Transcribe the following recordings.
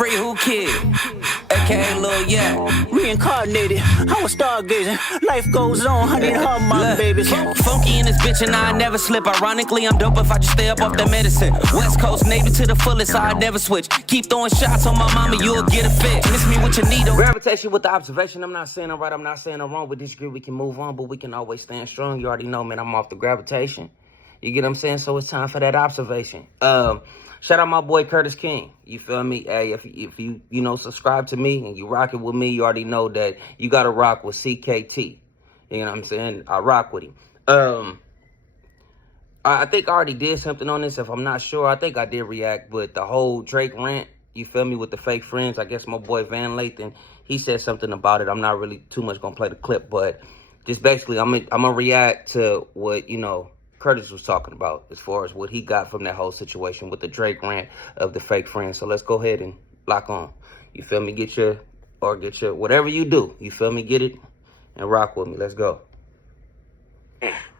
Free Who Kid, aka Lil Yeah. Reincarnated, I was stargazing. Life goes on, I need her, my babies. Funky in this bitch and I never slip. Ironically, I'm dope if I just stay up off that medicine. West Coast Navy to the fullest, I never switch. Keep throwing shots on my mama, you'll get a fit. Miss me with your needle. Gravitation with the observation. I'm not saying I'm right, I'm not saying I'm wrong. With this group, we can move on, but we can always stand strong. You already know, man, I'm off the gravitation. You get what I'm saying? So it's time for that observation. Shout out my boy Curtis King. You feel me? Hey, if you subscribe to me and you rocking with me, you already know that you gotta rock with CKT. You know what I'm saying? I rock with him. I think I already did something on this. If I'm not sure, I think I did react. But the whole Drake rant, you feel me, with the fake friends, I guess my boy Van Lathan, he said something about it. I'm not really too much gonna play the clip, but just basically, I'm gonna react to what, Curtis was talking about as far as what he got from that whole situation with the Drake rant of the fake friends. So let's go ahead and lock on. You feel me? Get your, whatever you do. You feel me? Get it and rock with me. Let's go.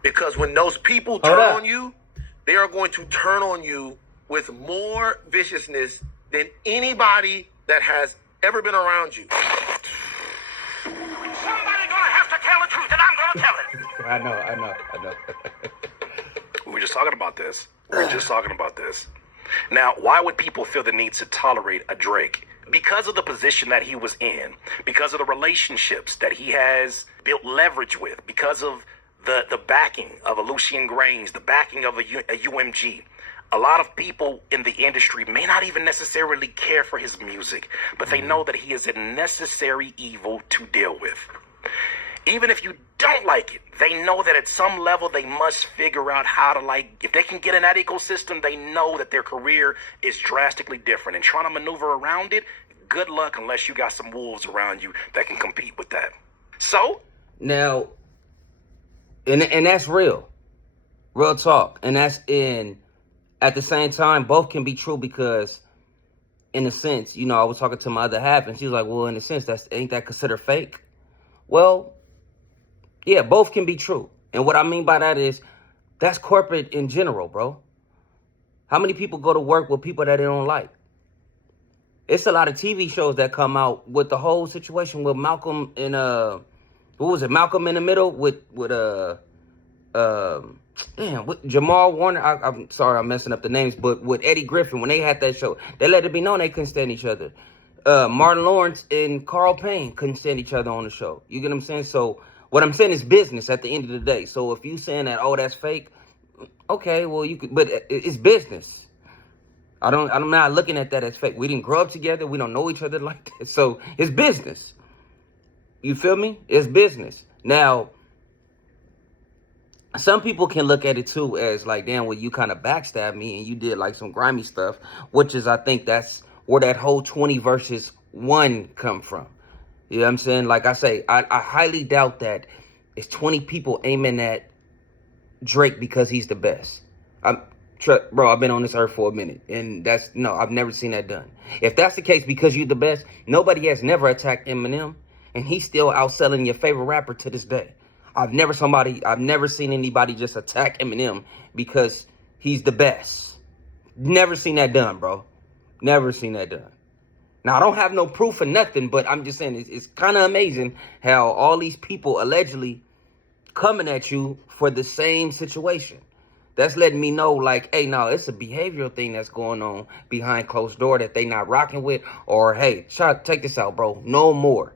Because when those people turn on you, they are going to turn on you with more viciousness than anybody that has ever been around you. Somebody's gonna have to tell the truth, and I'm gonna tell it. I know. We were just talking about this. Now, why would people feel the need to tolerate a Drake? Because of the position that he was in, because of the relationships that he has built leverage with, because of the backing of a Lucian Grainge, the backing of a UMG. A lot of people in the industry may not even necessarily care for his music, but they know that he is a necessary evil to deal with. Even if you don't like it, they know that at some level they must figure out how to, if they can get in that ecosystem, they know that their career is drastically different. And trying to maneuver around it, good luck unless you got some wolves around you that can compete with that. So? Now, and that's real. Real talk. And that's at the same time, both can be true because, in a sense, I was talking to my other half and she was like, well, in a sense, ain't that considered fake? Well, yeah, both can be true. And what I mean by that is that's corporate in general, bro. How many people go to work with people that they don't like? It's a lot of TV shows that come out with the whole situation with Malcolm and Malcolm in the Middle with Jamal Warner. I'm sorry, I'm messing up the names, but with Eddie Griffin, when they had that show, they let it be known they couldn't stand each other. Martin Lawrence and Carl Payne couldn't stand each other on the show. You get what I'm saying? So what I'm saying is business at the end of the day. So if you saying that, oh, that's fake, okay, well, you could, but it's business. I'm not looking at that as fake. We didn't grow up together. We don't know each other like that. So it's business. You feel me? It's business. Now, some people can look at it too as damn, well, you kind of backstabbed me and you did some grimy stuff, which is, I think that's where that whole 20 versus 1 come from. You know what I'm saying? Like I say, I highly doubt that it's 20 people aiming at Drake because he's the best. Bro, I've been on this earth for a minute, and I've never seen that done. If that's the case, because you're the best, nobody has never attacked Eminem, and he's still outselling your favorite rapper to this day. I've never seen anybody just attack Eminem because he's the best. Never seen that done, bro. Never seen that done. Now, I don't have no proof or nothing, but I'm just saying it's kind of amazing how all these people allegedly coming at you for the same situation. That's letting me know, hey, no, it's a behavioral thing that's going on behind closed door that they not rocking with. Or, hey, take this out, bro. No more.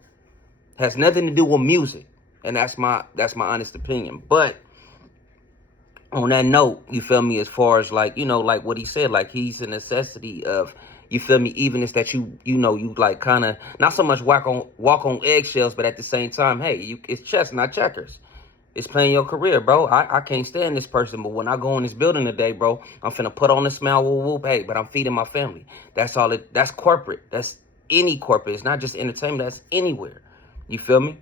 Has nothing to do with music. And that's my honest opinion. But on that note, you feel me, as far as like what he said, he's a necessity of, you feel me, even if that you kind of not so much walk on eggshells, but at the same time, hey, it's chess, not checkers. It's playing your career, bro. I can't stand this person, but when I go in this building today, bro, I'm finna put on a smile, whoop, whoop, hey, but I'm feeding my family. That's all that's corporate. That's any corporate. It's not just entertainment. That's anywhere. You feel me?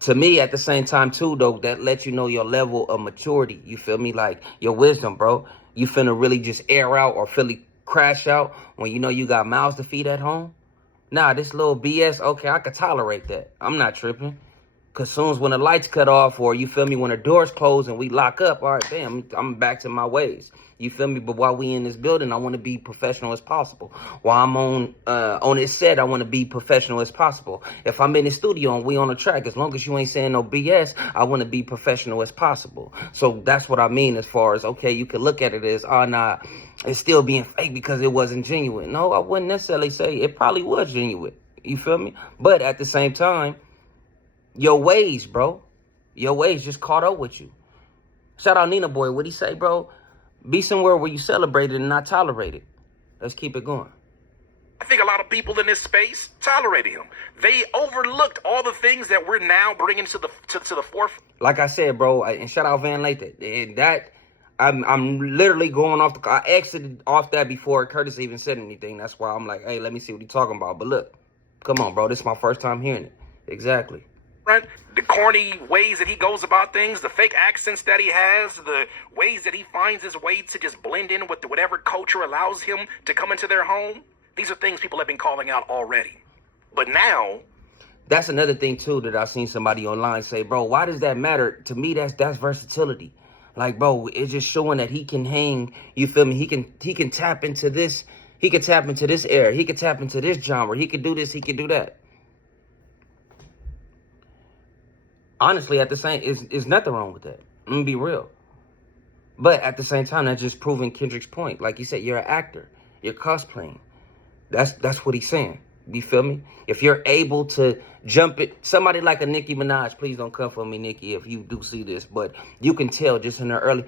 To me, at the same time, too, though, that lets you know your level of maturity. You feel me? Your wisdom, bro. You finna really just air out or really crash out when you know you got mouths to feed at home? Nah, this little BS, okay, I could tolerate that. I'm not tripping. Cause soon as when the lights cut off, or you feel me, when the doors close and we lock up, all right, damn, I'm back to my ways. You feel me? But while we in this building, I want to be professional as possible. While I'm on this set, I want to be professional as possible. If I'm in the studio and we on the track, as long as you ain't saying no BS, I want to be professional as possible. So that's what I mean as far as, okay, you could look at it as, oh, nah, it's still being fake because it wasn't genuine. No, I wouldn't necessarily say it probably was genuine. You feel me? But at the same time, your ways, bro. Your ways just caught up with you. Shout out Nina Boy. What'd he say, bro? Be somewhere where you celebrate it and not tolerate it. Let's keep it going. I think a lot of people in this space tolerated him. They overlooked all the things that we're now bringing to the forefront. Like I said, bro, and shout out Van Lathan. And that, I'm literally going off I exited off that before Curtis even said anything. That's why I'm like, hey, let me see what he's talking about. But look, come on, bro. This is my first time hearing it. Exactly. Right? The corny ways that he goes about things, the fake accents that he has, the ways that he finds his way to just blend in with whatever culture allows him to come into their home. These are things people have been calling out already. But now, that's another thing too that I've seen somebody online say, bro, why does that matter? To me, that's versatility. Like, bro, it's just showing that he can hang, you feel me? He can tap into this, he can tap into this era, he can tap into this genre, he can do this, he can do that. Honestly, at the same, is nothing wrong with that. I'm gonna be real. But at the same time, that's just proving Kendrick's point. Like you said, you're an actor. You're cosplaying. That's what he's saying. You feel me? If you're able to jump it, somebody like a Nicki Minaj, please don't come for me, Nicki, if you do see this. But you can tell just in her early,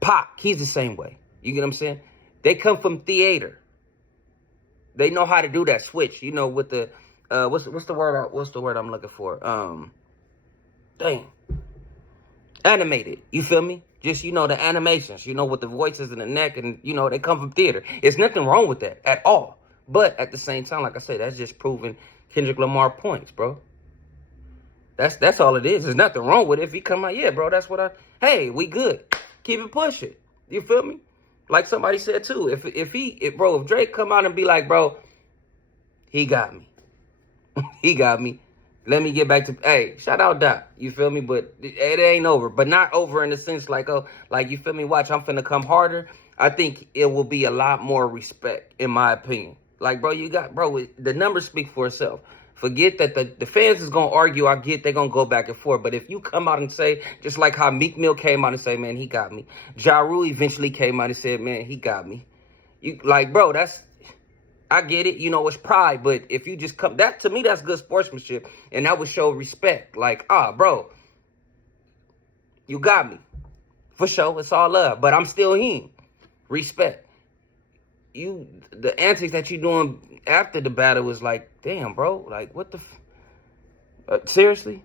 Pac, he's the same way. You get what I'm saying? They come from theater. They know how to do that switch. You know, with the what's the word I'm looking for? Animated, you feel me? Just, you know, the animations, you know, with the voices and the neck, and, you know, they come from theater. There's nothing wrong with that at all. But at the same time, like I said, that's just proving Kendrick Lamar points, bro. That's all it is. There's nothing wrong with it. If he come out, yeah, bro, that's what hey, we good. Keep it pushing. You feel me? Like somebody said too, if Drake come out and be like, bro, he got me. He got me. Let me get back to, hey, shout out Doc, you feel me? But it ain't over. But not over in the sense like, oh, like, you feel me? Watch, I'm finna come harder. I think it will be a lot more respect, in my opinion. Like, bro, the numbers speak for itself. Forget that the fans is going to argue. I get they're going to go back and forth. But if you come out and say, just like how Meek Mill came out and say, man, he got me. Ja Rule eventually came out and said, man, he got me. You like, bro, I get it, you know, it's pride, but if you just come, that to me, that's good sportsmanship, and that would show respect. Like, bro, you got me. For sure, it's all love, but I'm still him. Respect. The antics that you doing after the battle was like, damn, bro, like, what the seriously?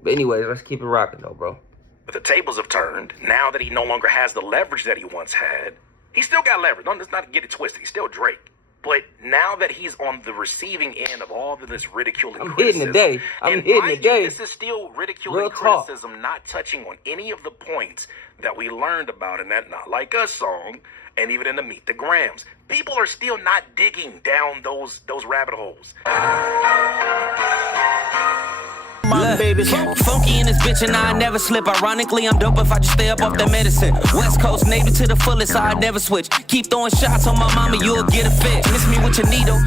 But anyways, let's keep it rocking, though, bro. But the tables have turned. Now that he no longer has the leverage that he once had, he still got leverage. Let's not get it twisted. He's still Drake. But now that he's on the receiving end of all of this ridicule and criticism, I'm hitting the day. This is still ridicule and criticism, not touching on any of the points that we learned about in that Not Like Us song, and even in the Meet the Grams. People are still not digging down those rabbit holes. My baby's home. Funky in this bitch and I never slip. Ironically, I'm dope if I just stay up off that medicine. West Coast Navy to the fullest, I never switch. Keep throwing shots on my mama, you'll get a fit. Miss me with your needle.